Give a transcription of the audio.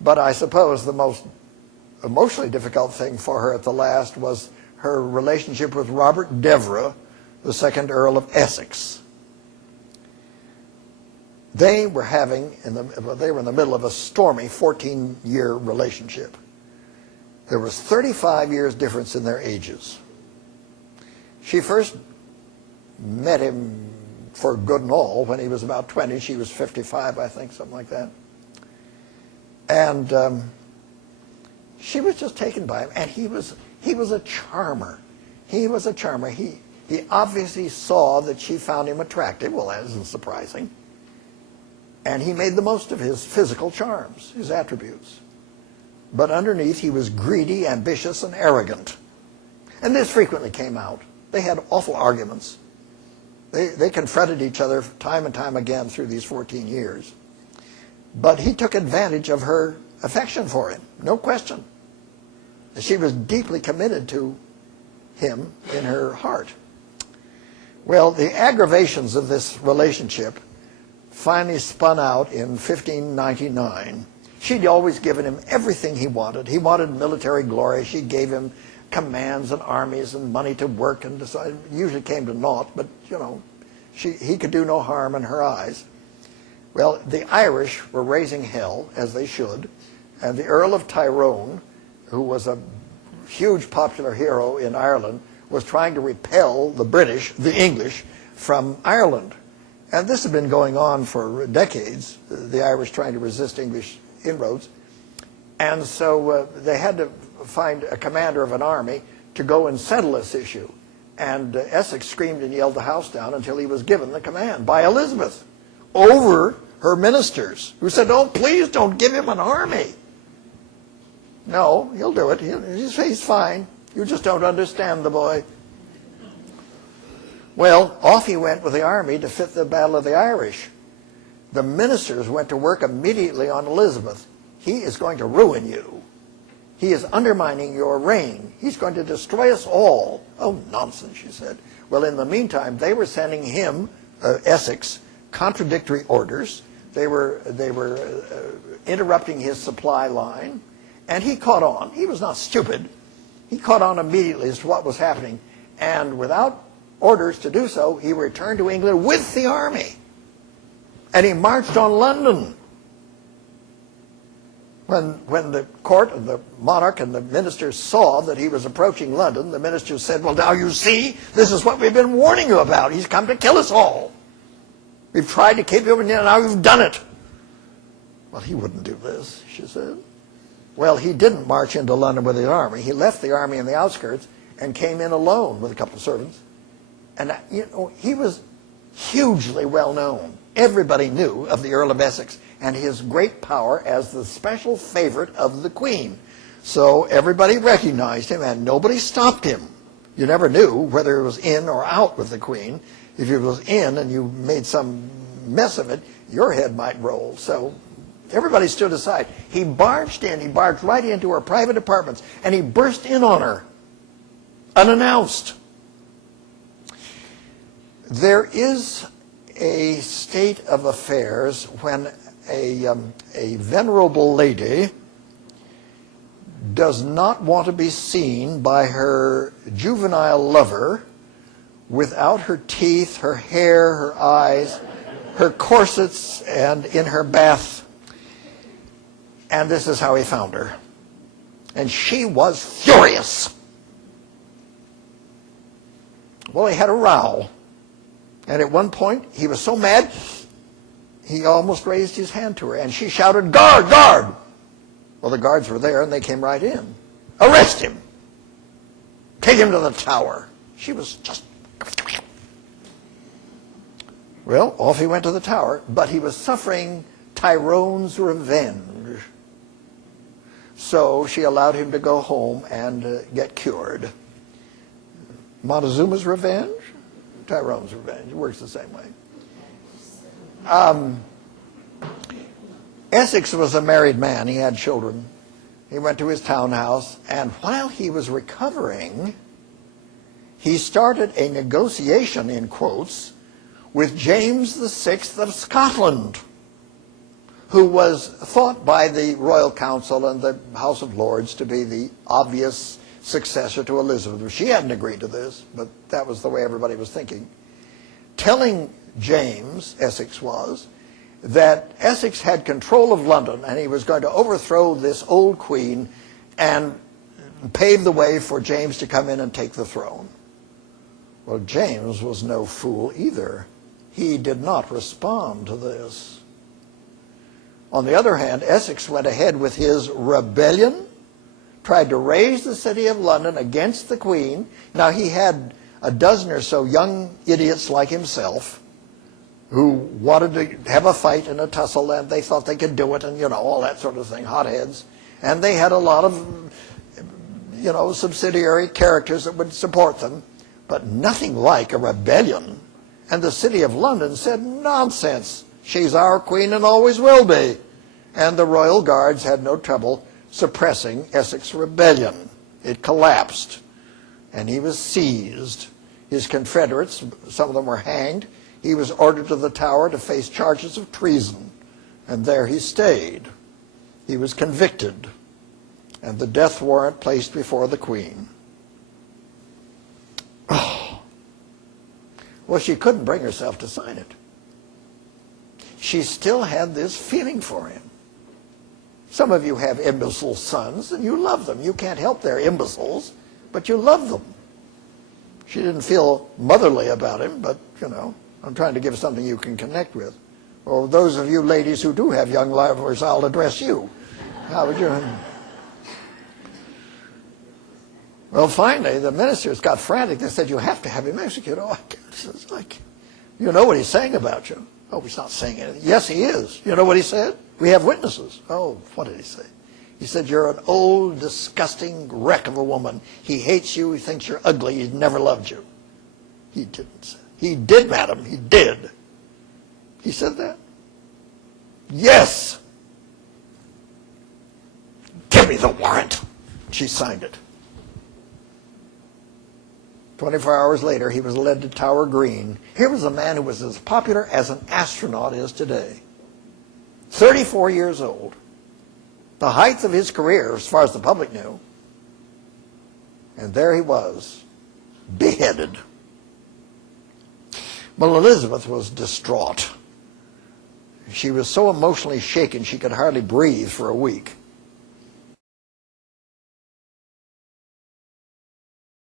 But I suppose the most emotionally difficult thing for her at the last was her relationship with Robert Devereux, the second Earl of Essex. They were in the middle of a stormy 14-year relationship. There was 35 years difference in their ages. She first met him for good and all when he was about 20. She was 55, I think, something like that. And she was just taken by him. And he was a charmer. He was a charmer. He obviously saw that she found him attractive. Well, that isn't surprising. And he made the most of his physical charms, his attributes. But underneath, he was greedy, ambitious, and arrogant. And this frequently came out. They had awful arguments. They confronted each other time and time again through these 14 years. But he took advantage of her affection for him, no question. She was deeply committed to him in her heart. Well, the aggravations of this relationship finally spun out in 1599. She'd always given him everything he wanted. He wanted military glory. She gave him commands and armies and money to work and decide. It usually came to naught, but, you know, he could do no harm in her eyes. Well, the Irish were raising hell, as they should, and the Earl of Tyrone, who was a huge popular hero in Ireland, was trying to repel the English, from Ireland. And this had been going on for decades, the Irish trying to resist English inroads. And so they had to find a commander of an army to go and settle this issue. And Essex screamed and yelled the house down until he was given the command by Elizabeth over her ministers, who said, "Oh, please don't give him an army." "No, he'll do it. He's fine. You just don't understand the boy." Well, off he went with the army to fit the Battle of the Irish. The ministers went to work immediately on Elizabeth. "He is going to ruin you. He is undermining your reign. He's going to destroy us all." "Oh, nonsense," she said. Well, in the meantime, they were sending him, Essex, contradictory orders. They were interrupting his supply line. And he caught on. He was not stupid. He caught on immediately as to what was happening. And without orders to do so, he returned to England with the army. And he marched on London. When the court and the monarch and the ministers saw that he was approaching London, the ministers said, "Well, now you see, this is what we've been warning you about. He's come to kill us all. We've tried to keep him, and now you've done it." "Well, he wouldn't do this," she said. Well, he didn't march into London with his army. He left the army in the outskirts and came in alone with a couple of servants. And, you know, he was hugely well known. Everybody knew of the Earl of Essex and his great power as the special favorite of the Queen. So everybody recognized him, and nobody stopped him. You never knew whether it was in or out with the Queen. If it was in and you made some mess of it, your head might roll. So everybody stood aside. He barged in. He barged right into her private apartments, and he burst in on her, unannounced. There is a state of affairs when a venerable lady does not want to be seen by her juvenile lover without her teeth, her hair, her eyes, her corsets, and in her bath. And this is how he found her. And she was furious. Well, he had a row. And at one point, he was so mad, he almost raised his hand to her. And she shouted, "Guard, guard!" Well, the guards were there, and they came right in. "Arrest him! Take him to the Tower." She was just... Well, off he went to the Tower, but he was suffering Tyrone's revenge. So she allowed him to go home and get cured. Montezuma's revenge? Tyrone's revenge. It works the same way. Essex was a married man. He had children. He went to his townhouse, and while he was recovering, he started a negotiation, in quotes, with James VI of Scotland, who was thought by the Royal Council and the House of Lords to be the obvious successor to Elizabeth. She hadn't agreed to this, but that was the way everybody was thinking. Telling James, Essex was, that Essex had control of London and he was going to overthrow this old queen and pave the way for James to come in and take the throne. Well, James was no fool either. He did not respond to this. On the other hand, Essex went ahead with his rebellion, tried to raise the city of London against the Queen. Now, he had a dozen or so young idiots like himself who wanted to have a fight and a tussle, and they thought they could do it, and, all that sort of thing, hotheads. And they had a lot of, subsidiary characters that would support them, but nothing like a rebellion. And the city of London said, nonsense. She's our queen and always will be. And the royal guards had no trouble suppressing Essex rebellion. It collapsed, and he was seized. His confederates, some of them were hanged. He was ordered to the Tower to face charges of treason, and there he stayed. He was convicted, and the death warrant placed before the Queen. Oh. Well, she couldn't bring herself to sign it. She still had this feeling for him. Some of you have imbecile sons, and you love them. You can't help they're imbeciles, but you love them. She didn't feel motherly about him, but, I'm trying to give something you can connect with. Or those of you ladies who do have young lovers, I'll address you. How would you? Well, finally, the ministers got frantic. They said, you have to have him executed. Oh, it's like, you know what he's saying about you. Oh, he's not saying anything. Yes, he is. You know what he said? We have witnesses. Oh, what did he say? He said, you're an old, disgusting wreck of a woman. He hates you. He thinks you're ugly. He's never loved you. He didn't say. He did, madam. He did. He said that? Yes. Give me the warrant. She signed it. 24 hours later, he was led to Tower Green. Here was a man who was as popular as an astronaut is today. 34 years old. The height of his career, as far as the public knew. And there he was, beheaded. Well, Elizabeth was distraught. She was so emotionally shaken she could hardly breathe for a week.